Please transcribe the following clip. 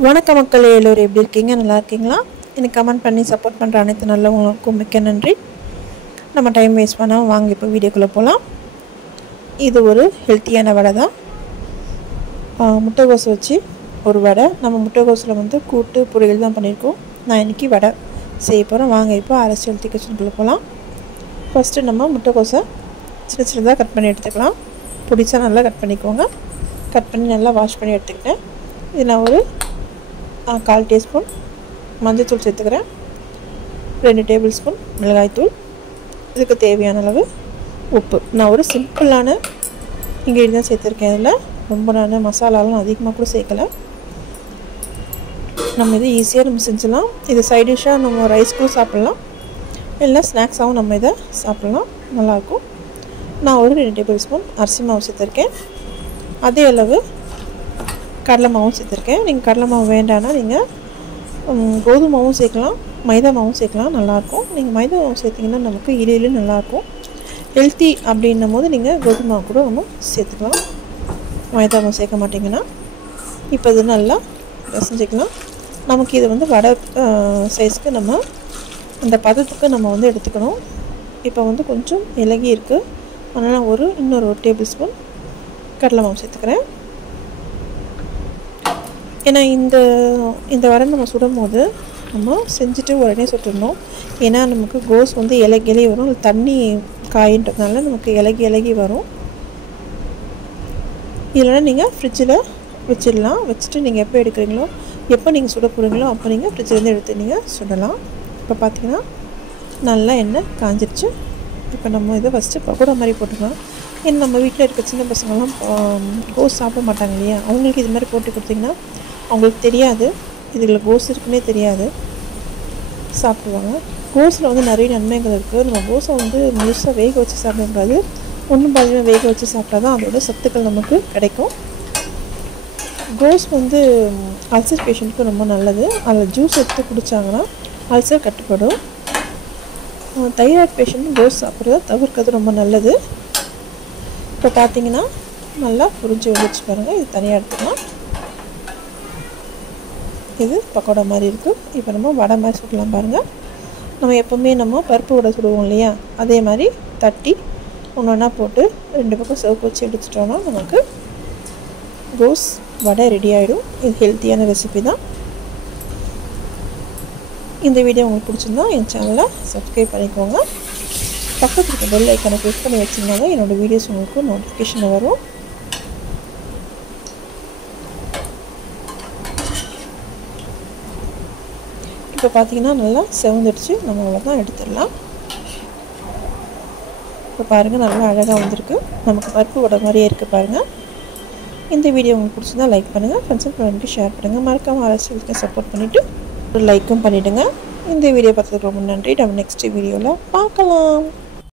வணக்கம் மக்களே, எல்லோரும் எப்படி இருக்கீங்க? நல்லா இருக்கீங்களா? எனக்கு கமெண்ட் பண்ணி சப்போர்ட் பண்ணுற அனைத்து நல்லவங்களுக்கும் மிக்க நன்றி. நம்ம டைம் வேஸ்ட் பண்ணால் வாங்க இப்போ வீடியோக்குள்ளே போகலாம். இது ஒரு ஹெல்த்தியான வடை தான். முட்டைகோஸ் வச்சு ஒரு வடை. நம்ம முட்டைகோஸில் கூட்டு பொரியல் தான் பண்ணியிருக்கோம். நான் இன்றைக்கி வடை செய்ய போகிறேன். வாங்க இப்போ அரைச்சி ஹெல்த்தி கிச்சனுக்குள்ளே போகலாம். ஃபஸ்ட்டு நம்ம முட்டைகோஸை சின்ன சின்னதாக கட் பண்ணி எடுத்துக்கலாம். பிடிச்சா நல்லா கட் பண்ணிக்கோங்க. கட் பண்ணி நல்லா வாஷ் பண்ணி எடுத்துக்கிட்டேன். இது நான் ஒரு 1/4 டீஸ்பூன் மஞ்சள்தூள் சேர்த்துக்கிறேன். 2 டேபிள் ஸ்பூன் மிளகாய்த்தூள். இதுக்கு தேவையான அளவு உப்பு. நான் ஒரு சிம்பிளான இன்க்ரீடியன்ட் சேர்த்துருக்கேன். இதில் ரொம்ப நான் மசாலாலாம் அதிகமாக கூட சேர்க்கலை. நம்ம இது ஈஸியாக நம்ம செஞ்சிடலாம். இது சைட் டிஷ்ஷாக நம்ம ரைஸ் கூட சாப்பிட்லாம், இல்லை ஸ்நாக்ஸாகவும் நம்ம இதை சாப்பிட்லாம், நல்லாயிருக்கும். நான் ஒரு 2 டேபிள் ஸ்பூன் அரிசி மாவு சேர்த்துருக்கேன். அதே அளவு கடலை மாவும் சேர்த்துருக்கேன். நீங்கள் கடலை மாவு வேண்டான்னா நீங்கள் கோதுமை மாவும் சேர்க்கலாம், மைதா மாவும் சேர்க்கலாம், நல்லாயிருக்கும். நீங்கள் மைதா மாவு சேர்த்திங்கன்னா நமக்கு இலையில நல்லாயிருக்கும். ஹெல்த்தி அப்படின்னும் போது நீங்கள் கோதுமை மாவு கூட நம்ம சேர்த்துக்கலாம், மைதா மாவு சேர்க்க மாட்டிங்கன்னா. இப்போ இது நல்லா செஞ்சுக்கலாம். நமக்கு இது வடை சைஸ்க்கு நம்ம அந்த பதத்துக்கு நம்ம எடுத்துக்கணும். இப்போ கொஞ்சம் இலகி இருக்குது, அதனால் இன்னொரு 1 டேபிள் ஸ்பூன் கடலை மாவு சேர்த்துக்கிறேன். ஏன்னா இந்த வடை நம்ம சுடும் போது நம்ம செஞ்சுட்டு உடனே சுட்டுடணும். ஏன்னா நமக்கு கோஸ் இலகி வரும், தண்ணி காயின்றதுனால நமக்கு இலகி வரும். இல்லைனா நீங்கள் ஃப்ரிட்ஜில் வச்சிடலாம். வச்சுட்டு நீங்கள் எப்போ எடுக்கிறீங்களோ, எப்போ நீங்கள் சுட போகிறீங்களோ அப்போ நீங்கள் ஃப்ரிட்ஜிலேருந்து எடுத்து நீங்கள் சுடலாம். இப்போ பார்த்தீங்கன்னா நல்லா எண்ணெய் காஞ்சிருச்சு. இப்போ நம்ம இதை ஃபஸ்ட்டு பக்கோடா மாதிரி போட்டுக்கலாம். ஏன்னா நம்ம வீட்டில் இருக்க சின்ன பசங்கள்லாம் கோஸ் சாப்பிட மாட்டாங்க இல்லையா, அவங்களுக்கு இது மாதிரி போட்டு கொடுத்திங்கன்னா அவங்களுக்கு தெரியாது, இதில் கோஸ் இருக்குன்னே தெரியாது, சாப்பிடுவாங்க. கோஸில் நிறைய நன்மைகள் இருக்குது. நம்ம கோஸை முழுசாக வேக வச்சு சாப்பிடக்கூடாது. ஒன்றும் பாதிமாக வேக வச்சு சாப்பிட்டா தான் அதோட சத்துக்கள் நமக்கு கிடைக்கும். கோஸ் அல்சர் பேஷண்ட்டுக்கு ரொம்ப நல்லது. அதில் ஜூஸ் எடுத்து குடித்தாங்கன்னா அல்சர் கட்டுப்படும். தைராய்டு பேஷண்ட்டு கோஸ் சாப்பிட்றத தவிர்க்கிறது ரொம்ப நல்லது. இப்போ பார்த்தீங்கன்னா நல்லா புரிஞ்சு வந்துச்சு பாருங்கள். இது தனியாக எடுத்துக்கலாம். இது பக்கோடா மாதிரி இருக்குது. இப்போ நம்ம வடை மாதிரி சுடலாம் பாருங்கள். நம்ம எப்போவுமே நம்ம பருப்பு வடை சுடுவோம் இல்லையா, அதே மாதிரி தட்டி ஒன்றா போட்டு 2 பக்கம் சிவப்பு வச்சு எடுத்துட்டோன்னா நமக்கு கோஸ் வடை ரெடி ஆகிடும். இது ஹெல்த்தியான ரெசிபி தான். இந்த வீடியோ உங்களுக்கு பிடிச்சிருந்தா என் சேனலை சப்ஸ்கிரைப் பண்ணிக்கோங்க. பக்கத்தில் இருக்க பெல் ஐக்கானை கிளிக் பண்ணி வச்சுருந்தாங்க என்னோடய வீடியோஸ் உங்களுக்கு நோட்டிஃபிகேஷன் வரும். இப்போ பார்த்தீங்கன்னா நல்லா செவந்துடுச்சு. நம்ம அவ்வளோதான் எடுத்துடலாம். இப்போ பாருங்கள் நல்லா அழகாக வந்திருக்கு. நமக்கு பருப்பு வடை மாதிரியே இருக்குது பாருங்கள். இந்த வீடியோ உங்களுக்கு பிடிச்சிருந்தா லைக் பண்ணுங்கள், ஃப்ரெண்ட்ஸ் அண்ட் ஃபேமிலிக்கு ஷேர் பண்ணுங்கள். மறக்காமல் அரசியலுக்கு சப்போர்ட் பண்ணிவிட்டு ஒரு லைக்கும் பண்ணிவிடுங்க. இந்த வீடியோ பார்த்ததுக்கு ரொம்ப நன்றி. நம்ம நெக்ஸ்ட் வீடியோவில் பார்க்கலாம்.